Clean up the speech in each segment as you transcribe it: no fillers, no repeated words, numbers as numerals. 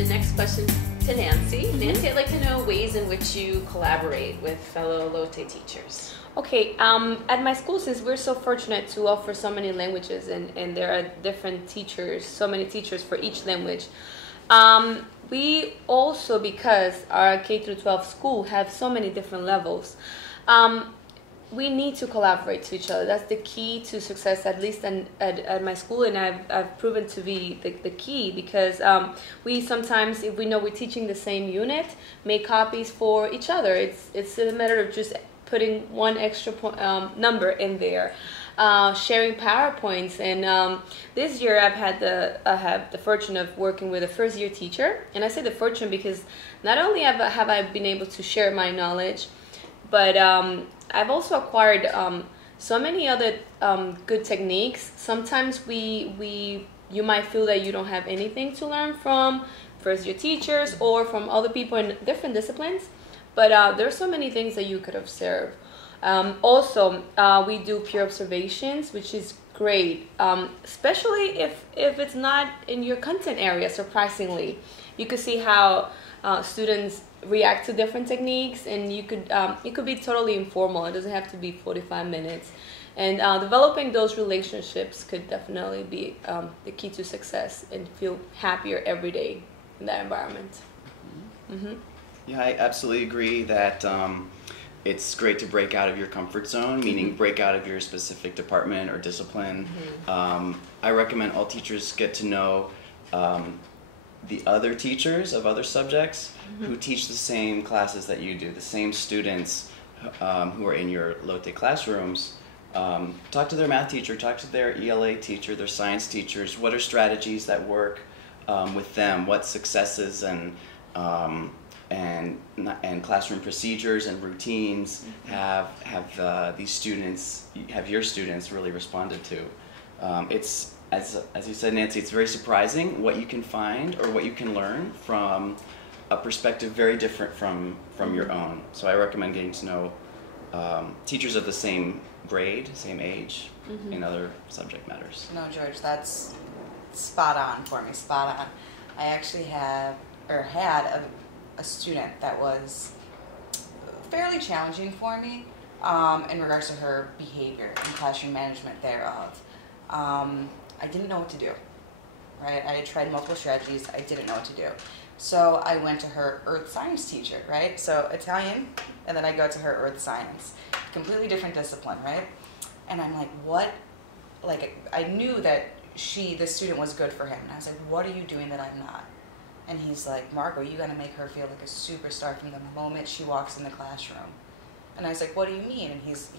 the next question to Nancy. Nancy, I'd like to know ways in which you collaborate with fellow LOTE teachers. Okay, at my school, since we're so fortunate to offer so many languages and there are different teachers, so many teachers for each language, we also, because our K through 12 school have so many different levels, we need to collaborate to each other. That's the key to success, at least at my school, and I've proven to be the key, because we sometimes, if we know we're teaching the same unit, make copies for each other. It's a matter of just putting one extra number in there, sharing PowerPoints, and this year I have the fortune of working with a first-year teacher, and I say the fortune because not only have I been able to share my knowledge, but I've also acquired so many other good techniques. Sometimes you might feel that you don't have anything to learn from first-year teachers or from other people in different disciplines, but there's so many things that you could observe. Also, we do peer observations, which is great, especially if it's not in your content area. Surprisingly, you could see how students react to different techniques, and you could be totally informal. It doesn't have to be 45 minutes, and developing those relationships could definitely be the key to success and feel happier every day in that environment. Mm-hmm. Yeah, I absolutely agree that it's great to break out of your comfort zone, meaning break out of your specific department or discipline. I recommend all teachers get to know the other teachers of other subjects who teach the same classes that you do, the same students who are in your LOTE classrooms. Talk to their math teacher, talk to their ELA teacher, their science teachers. What are strategies that work with them? What successes and classroom procedures and routines have these students, have your students really responded to? It's, as you said, Nancy, it's very surprising what you can find or what you can learn from a perspective very different from your own. So I recommend getting to know teachers of the same grade, same age, in other subject matters. No, George, that's spot on for me, spot on. I actually had a student that was fairly challenging for me in regards to her behavior and classroom management thereof. I didn't know what to do, right? I had tried multiple strategies. I didn't know what to do. So I went to her earth science teacher, right? So Italian, and then I go to her earth science. Completely different discipline, right? And I'm like, what? Like, I knew that this student was good for him. And I was like, what are you doing that I'm not? And he's like, Margaux, you gotta make her feel like a superstar from the moment she walks in the classroom. And I was like, what do you mean? And he's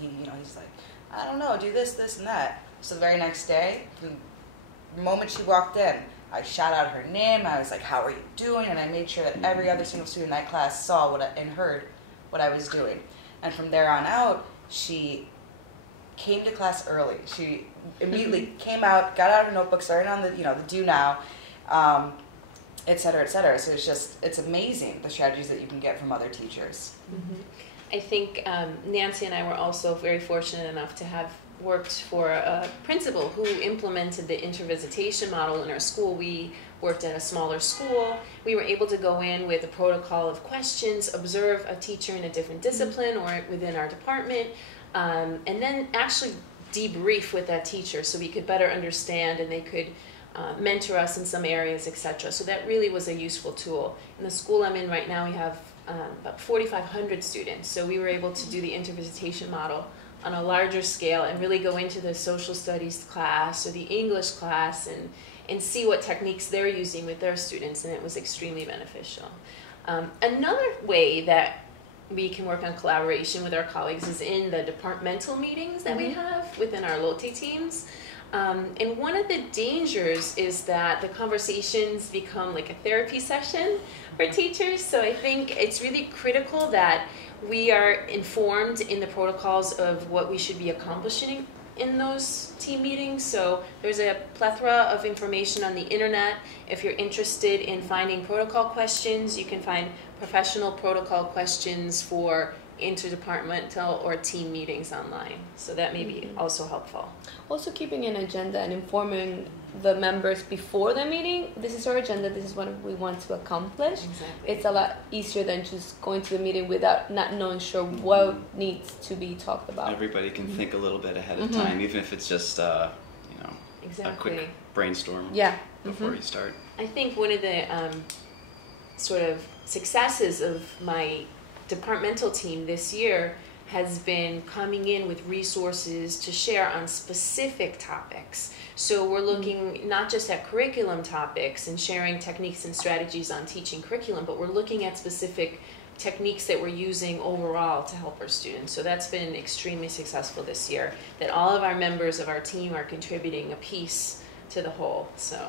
like, I don't know, do this, this, and that. So the very next day, the moment she walked in, I shout out her name. I was like, how are you doing? And I made sure that every other single student in that class saw and heard what I was doing. And from there on out, she came to class early. She immediately came out, got out her notebook, started on the do now, et cetera, et cetera. So it's amazing the strategies that you can get from other teachers. I think Nancy and I were also very fortunate enough to have worked for a principal who implemented the intervisitation model in our school. We worked at a smaller school. We were able to go in with a protocol of questions, observe a teacher in a different discipline or within our department, and then actually debrief with that teacher so we could better understand and they could mentor us in some areas, etc. So that really was a useful tool. In the school I'm in right now, we have about 4,500 students. So we were able to do the intervisitation model on a larger scale and really go into the social studies class or the English class and see what techniques they're using with their students, and it was extremely beneficial. Another way that we can work on collaboration with our colleagues is in the departmental meetings that we have within our LOTE teams. And one of the dangers is that the conversations become like a therapy session for teachers. So I think it's really critical that we are informed in the protocols of what we should be accomplishing in those team meetings. So there's a plethora of information on the internet. If you're interested in finding protocol questions, you can find professional protocol questions for interdepartmental or team meetings online. So that may be also helpful. Also keeping an agenda and informing the members before the meeting, this is our agenda, this is what we want to accomplish. Exactly. It's a lot easier than just going to the meeting without not knowing sure what needs to be talked about. Everybody can think a little bit ahead of time, even if it's just Exactly. a quick brainstorm before you start. I think one of the sort of successes of my departmental team this year has been coming in with resources to share on specific topics. So we're looking not just at curriculum topics and sharing techniques and strategies on teaching curriculum, but we're looking at specific techniques that we're using overall to help our students. So that's been extremely successful this year, that all of our members of our team are contributing a piece to the whole. So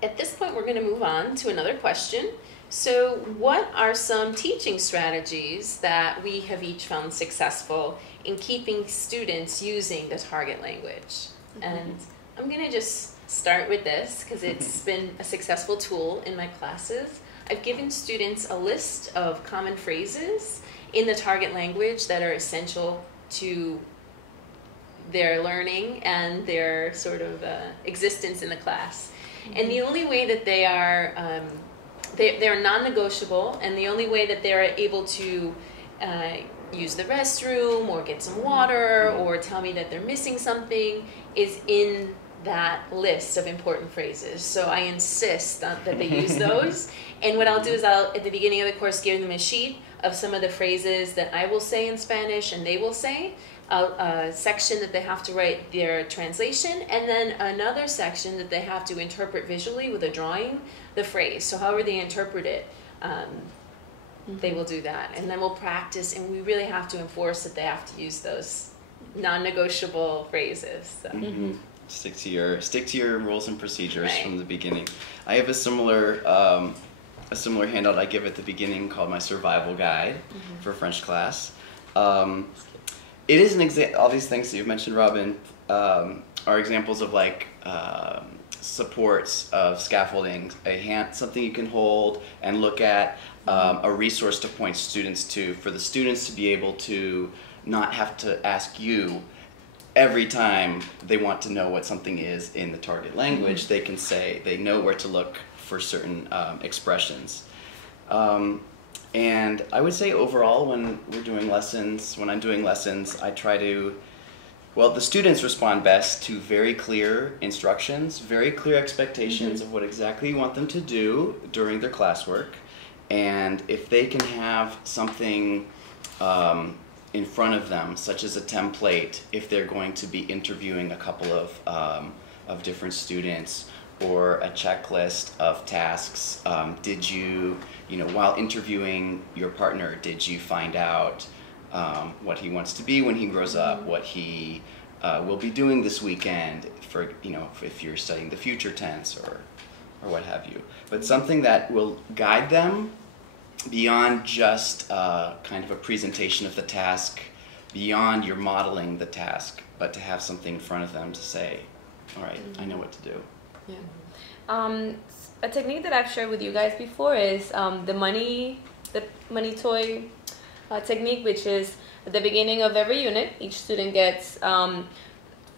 at this point, we're going to move on to another question. So what are some teaching strategies that we have each found successful in keeping students using the target language? And I'm going to just start with this because it's been a successful tool in my classes. I've given students a list of common phrases in the target language that are essential to their learning and their sort of existence in the class. And the only way that they are they're non-negotiable, and the only way that they're able to use the restroom or get some water or tell me that they're missing something is in that list of important phrases. So I insist that they use those. And what I'll do is I'll, at the beginning of the course, give them a sheet of some of the phrases that I will say in Spanish and they will say, a section that they have to write their translation, and then another section that they have to interpret visually with a drawing the phrase. So however they interpret it, they will do that. And then we'll practice, and we really have to enforce that they have to use those non-negotiable phrases. So. Stick to your rules and procedures from the beginning. I have a similar handout I give at the beginning called my survival guide for French class. It is all these things that you've mentioned, Robin, are examples of like supports of scaffolding, something you can hold and look at, a resource to point students to, for the students to be able to not have to ask you every time they want to know what something is in the target language. They can say, they know where to look for certain expressions. And I would say overall, when I'm doing lessons, I try to, the students respond best to very clear instructions, very clear expectations of what exactly you want them to do during their classwork. And if they can have something in front of them, such as a template, if they're going to be interviewing a couple of different students, or a checklist of tasks. Did you, while interviewing your partner, did you find out what he wants to be when he grows up, what he will be doing this weekend, for, if you're studying the future tense or what have you. But something that will guide them beyond just kind of a presentation of the task, beyond your modeling the task, but to have something in front of them to say, all right, I know what to do. Yeah. A technique that I've shared with you guys before is the money toy technique, which is at the beginning of every unit, each student gets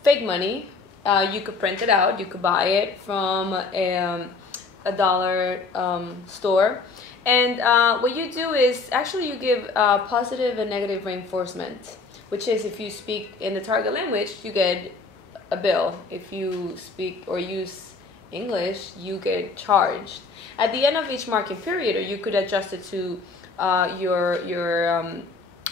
fake money. You could print it out. You could buy it from a dollar store. And what you do is actually you give positive and negative reinforcement, which is if you speak in the target language, you get a bill. If you speak or use English, you get charged. At the end of each marking period, or you could adjust it to your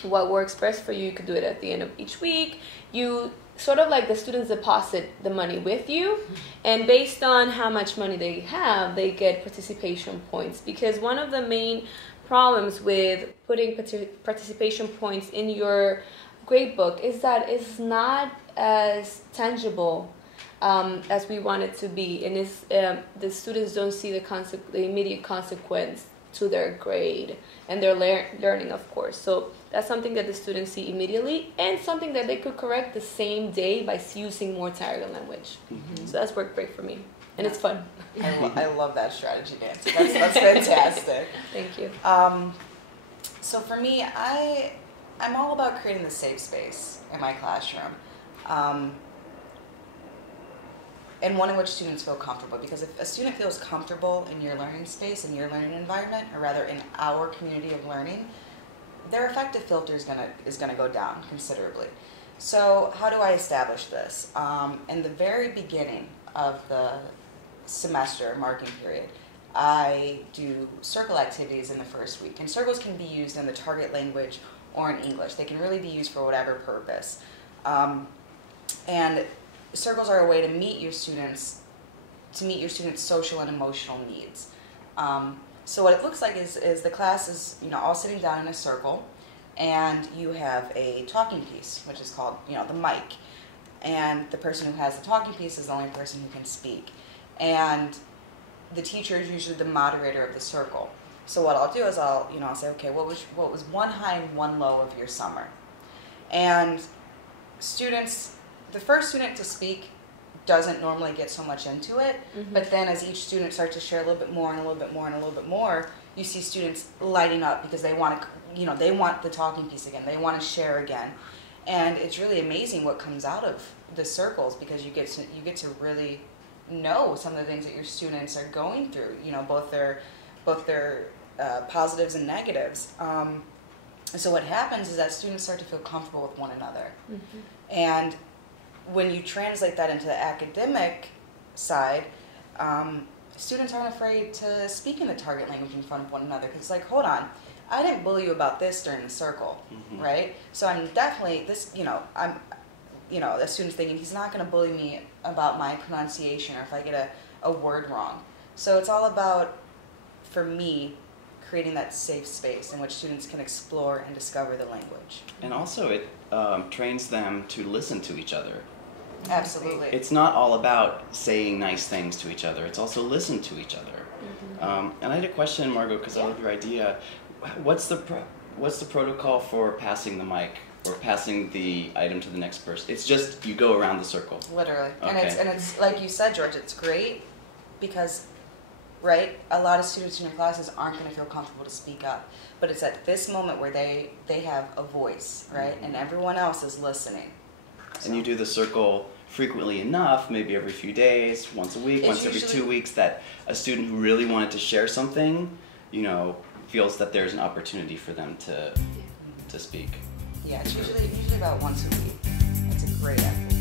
what works best for you. You could do it at the end of each week. You sort of like the students deposit the money with you, and based on how much money they have, they get participation points. Because one of the main problems with putting participation points in your grade book is that it's not as tangible as we want it to be, and the students don't see the immediate consequence to their grade and their learning, of course. So that's something that the students see immediately, and something that they could correct the same day by using more target language. So that's worked great for me, and it's fun. I love that strategy, Nancy. That's fantastic. Thank you. So for me, I'm all about creating the safe space in my classroom. And one in which students feel comfortable, because if a student feels comfortable in your learning space, in your learning environment, or rather in our community of learning, their affective filter is gonna go down considerably. So how do I establish this? In the very beginning of the semester marking period, I do circle activities in the first week, and circles can be used in the target language or in English. They can really be used for whatever purpose. And circles are a way to meet your students' social and emotional needs. So what it looks like is the class is all sitting down in a circle, and you have a talking piece, which is called the mic, and the person who has the talking piece is the only person who can speak, and the teacher is usually the moderator of the circle. So what I'll do is I'll say, okay, what was one high and one low of your summer, and students. The first student to speak doesn't normally get so much into it, but then as each student starts to share a little bit more and a little bit more and a little bit more, you see students lighting up because they want to, they want the talking piece again. They want to share again, and it's really amazing what comes out of the circles, because you get to really know some of the things that your students are going through. Both their positives and negatives. So what happens is that students start to feel comfortable with one another, and when you translate that into the academic side, students aren't afraid to speak in the target language in front of one another, because it's like, hold on, I didn't bully you about this during the circle, right? So I'm definitely the student's thinking he's not going to bully me about my pronunciation or if I get a word wrong. So it's all about, for me, creating that safe space in which students can explore and discover the language. And also it trains them to listen to each other. Absolutely. It's not all about saying nice things to each other. It's also listen to each other. And I had a question, Margaux, because I love your idea. What's the protocol for passing the mic or passing the item to the next person? It's just you go around the circle. Literally. Okay. And it's like you said, George, it's great because, right, a lot of students in your classes aren't going to feel comfortable to speak up. But it's at this moment where they have a voice, right? And everyone else is listening. And you do the circle frequently enough, maybe every few days, once a week, once every 2 weeks, that a student who really wanted to share something, feels that there's an opportunity for them to speak. Yeah, it's usually about once a week. It's a great activity.